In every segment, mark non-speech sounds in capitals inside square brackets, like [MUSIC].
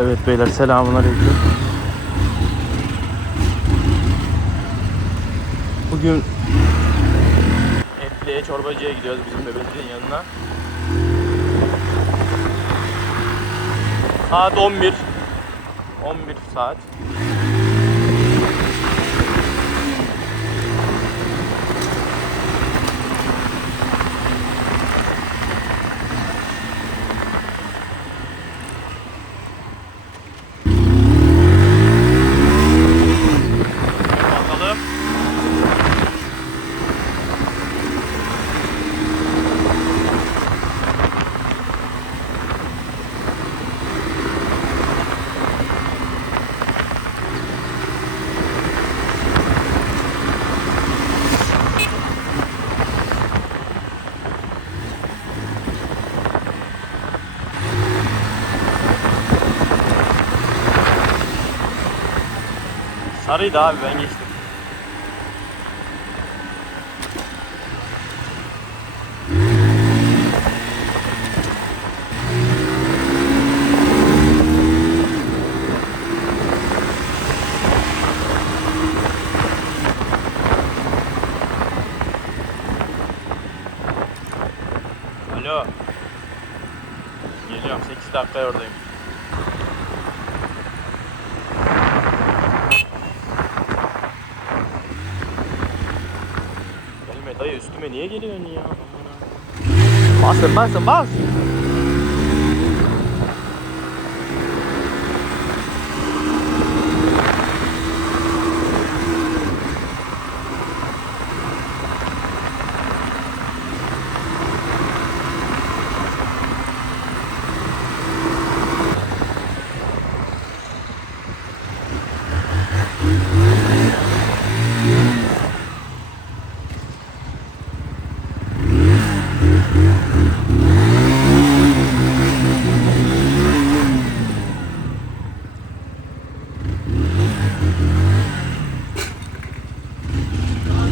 Evet beyler selamun aleyküm. Bugün Etli'ye çorbacıya gidiyoruz bizim bebeğimizin yanına. Saat 11. 11 saat. Bakalım. Sarıydı abi ben geçtim. Alo. Geliyorum 8 dakika oradayım. Dayı üstüme niye geliyorsun ya? Basın basın bas.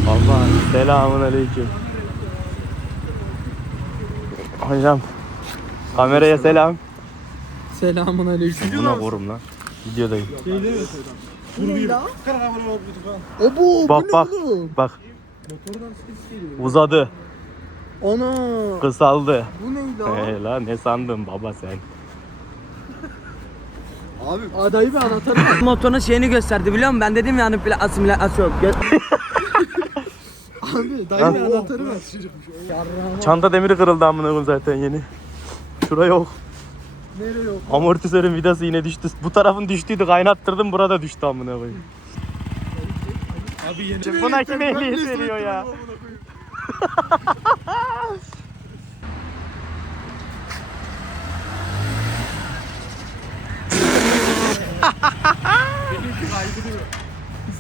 Baba selamun aleyküm. Hocam kameraya selam. Selamun aleyküm. Buna vurum lan. Videodayım. Obu Bak bak bak uzadı Ana kısaldı. bu neydi abi? He lan ne sandın baba sen? Abi adayı bir anahtarı. [LAUGHS] Motorun şeyini gösterdi biliyor musun? Ben dedim yani asimilasyon. [LAUGHS] Abi dayı bir anahtarı var. Çanta demiri kırıldı amına koyayım zaten yeni. Şura yok. Nereye yok? Amortisörün vidası yine düştü. Bu tarafın düştüydü kaynattırdım burada düştü amına koyayım. Abi yeni. Buna kim ehliyet veriyor ya? [LAUGHS]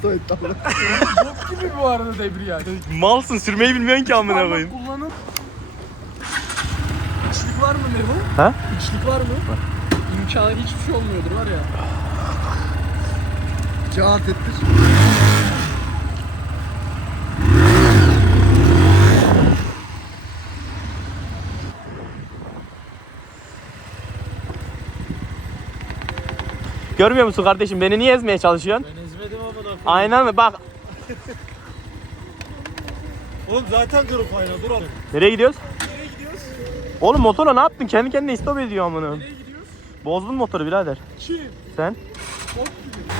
Yok gibi bu arada debriyaj. Malsın sürmeyi bilmiyorsun ki amına koyayım. Kullanıp İçlik var mı Mehmet? Ha? İçlik var mı? İmkanı hiçbir şey olmuyordur var ya. Kağıt ettir. Görmüyor musun kardeşim beni niye ezmeye çalışıyorsun? Ben ezmedim amına koyayım. Aynen mi? Bak Oğlum zaten kırık ayna dur oğlum. nereye gidiyoruz? Nereye gidiyoruz? Oğlum motorla ne yaptın? Kendi kendine istop ediyor amına. Nereye gidiyoruz? Bozdun motoru birader. Kim? Sen? Bok gibi.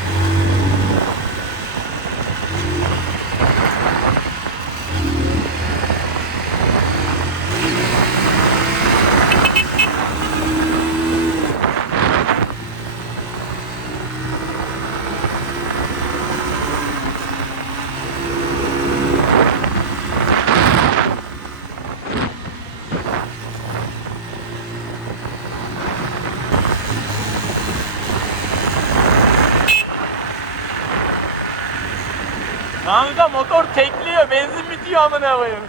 Kanka motor tekliyor. Benzin bitiyor amına koyayım.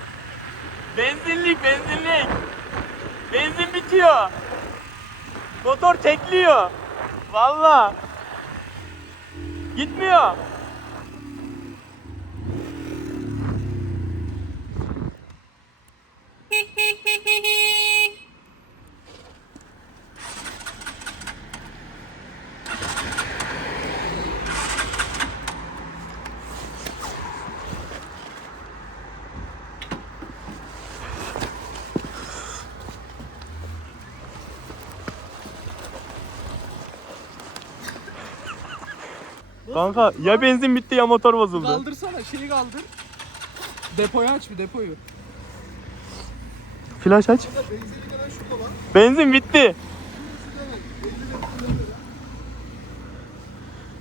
Benzinlik, benzinlik. Benzin bitiyor. Motor tekliyor. Valla. Gitmiyor. Kanka ya benzin bitti ya motor bozuldu. Kaldırsana şeyi kaldır. Depoyu aç bir depoyu. Flaş aç. Benzin bitti.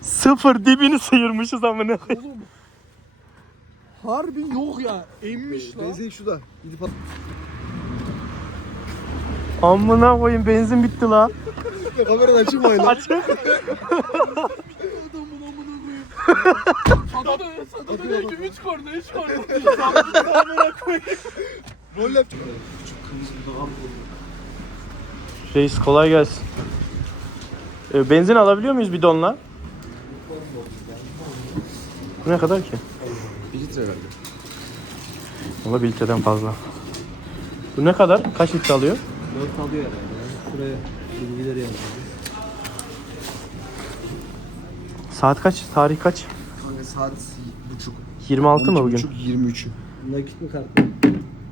Sıfır dibini sıyırmışız amına koyayım. Oğlum. Harbi yok ya. Emmiş lan. Benzin şurada. Gidip al. Amına koyayım benzin bitti la. Kameradan açayım hala. Açık. [LAUGHS] Satada satada neydi? 3 korna 3 korna. Koyayım. Rol yap. Reis kolay gelsin. Ee, benzin alabiliyor muyuz bidonla? Bu ne kadar ki? 1 litre verdi. Valla bir litreden fazla. Bu ne kadar? Kaç litre alıyor? 4 alıyor herhalde. Şuraya bilgileri yazıyor. Saat kaç? Tarih kaç? Kanka saat buçuk. 26 mı bugün? Buçuk 23'ü. Nakit mi kart mı?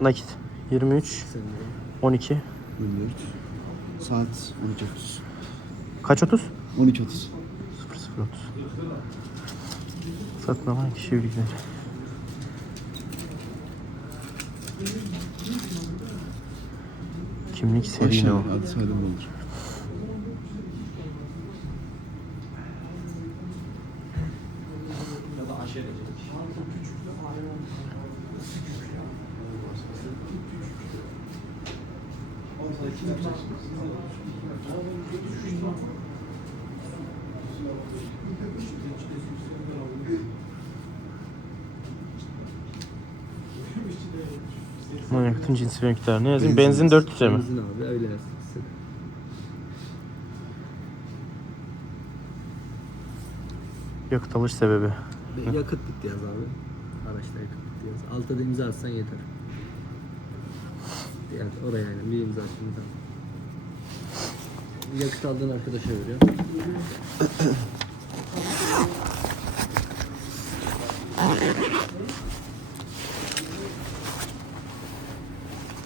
Nakit. 23, Sen de. 12. 24. Saat 12.30. Kaç 30? 12.30. 0030. Satın alan kişi bilgileri. Kimlik seri ne o? Hadi saydım olur. Yakıtın cinsi ve miktarı. Ne yazayım? Benzin 4 litre mi? Benzin abi öyle yazsın. Yakıt alış sebebi. Bir yakıt bitti yaz abi. Araçta yakıt bitti yaz. Altta da imza atsan yeter. Yani oraya yani bir imza atsan tamam. Yakıt aldığın arkadaşa veriyor.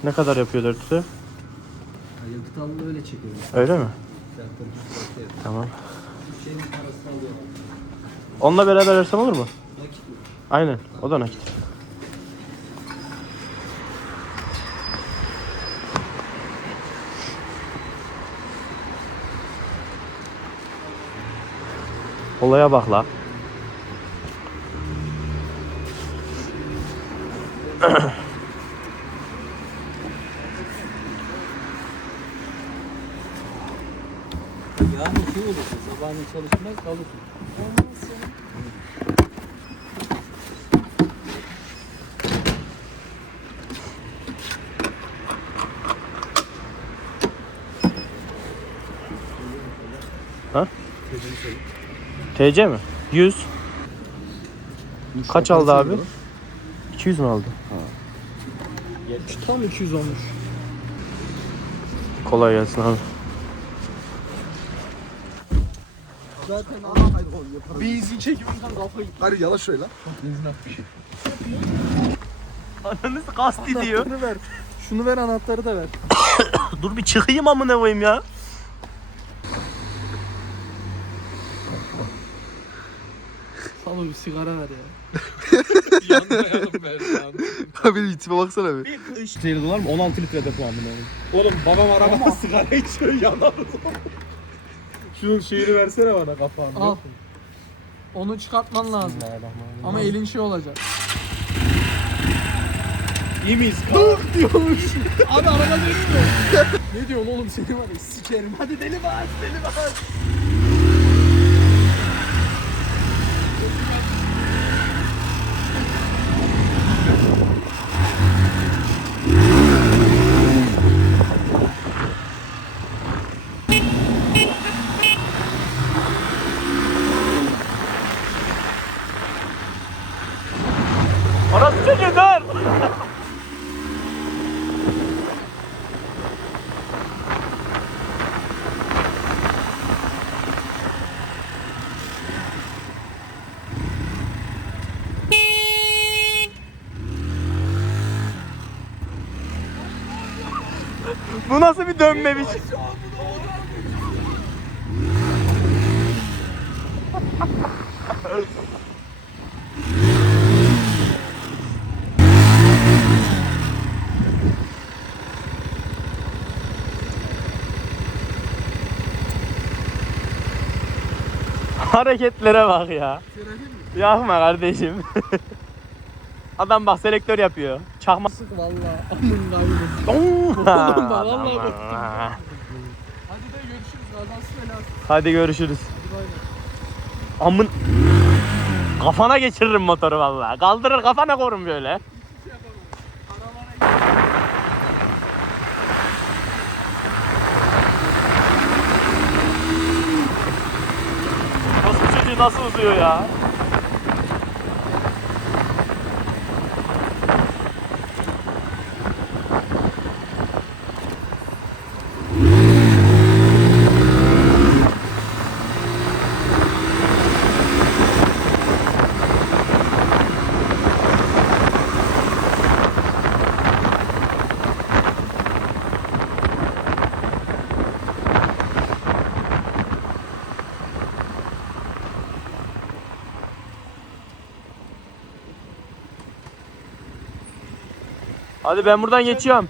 Ne kadar yapıyor 4 litre? Ha, yakıt aldığında öyle çekiyor. Öyle mi? Tamam. Şeyin parasını. Onunla beraber versem olur mu? Nakit mi? Aynen. O da nakit. Olaya bak la. [CLEARS THROAT] sabahleyin çalışmaz kalırsın. TC mi? 100. Kaç aldı abi? 200 mü aldı? Tam 200 olmuş. Kolay gelsin abi. Zaten ana benzin çekiminden kafayı. Hadi yala şuraya lan. Ananız kast ediyor. Anahtarı ver. Şunu ver anahtarı da ver. [COUGHS] Dur bir çıkayım amına koyayım ya. Sana bir sigara ver ya. [LAUGHS] Abi benim tipe baksana bir. Bir mı? 16 litre depo amına koyayım. Oğlum babam arabada sigara içiyor yanarız. Şunun şeyini versene bana kapağını. Al. Onu çıkartman lazım. Ama elin şey olacak. İyi miyiz? diyormuş. Abi araba dönüyor. ne diyorsun oğlum seni var ya sikerim. Hadi deli bas deli bas. Bu nasıl bir dönmemiş? Hareketlere bak ya. Yakma kardeşim. [LAUGHS] Adam bak selektör yapıyor. Çakma. Sık valla. Amın kaybı. [LAUGHS] Oğlum bak, vallahi korktum. Hadi de görüşürüz. Kazası belası. Hadi görüşürüz. Hadi bay bay. Amın kafana geçiririm motoru vallahi. Kaldırır kafana korun böyle. Nasıl uzuyor ya? Hadi ben buradan geçiyorum.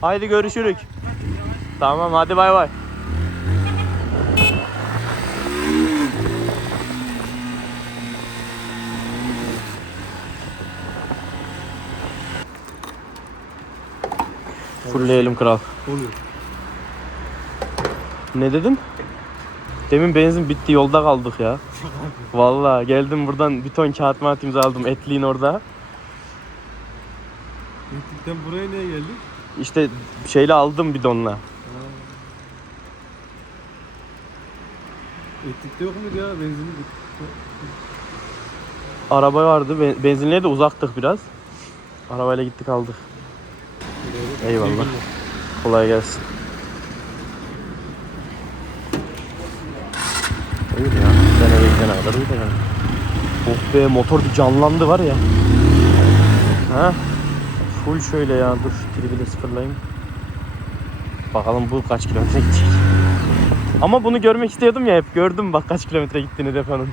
Haydi görüşürük. Tamam hadi bay bay. Fullleyelim kral. Oluyor. Ne dedim? Demin benzin bitti yolda kaldık ya. [LAUGHS] Vallahi geldim buradan bir ton kağıt mağat imzaladım etliğin orada. Gittikten buraya niye geldik? İşte şeyle aldım bidonla. Etlikte yok muydu ya benzinli Araba vardı. ben- Benzinliğe de uzaktık biraz. Arabayla gittik aldık. Eyvallah. Kolay gelsin. Öyle ya. Ben eve gidene kadar öyle yani. Oh be motor bir canlandı var ya. Ha? Full şöyle ya. Dur tribi de sıfırlayayım. Bakalım bu kaç kilometre gidecek. Ama bunu görmek istiyordum ya hep. Gördüm bak kaç kilometre gittiğini deponun.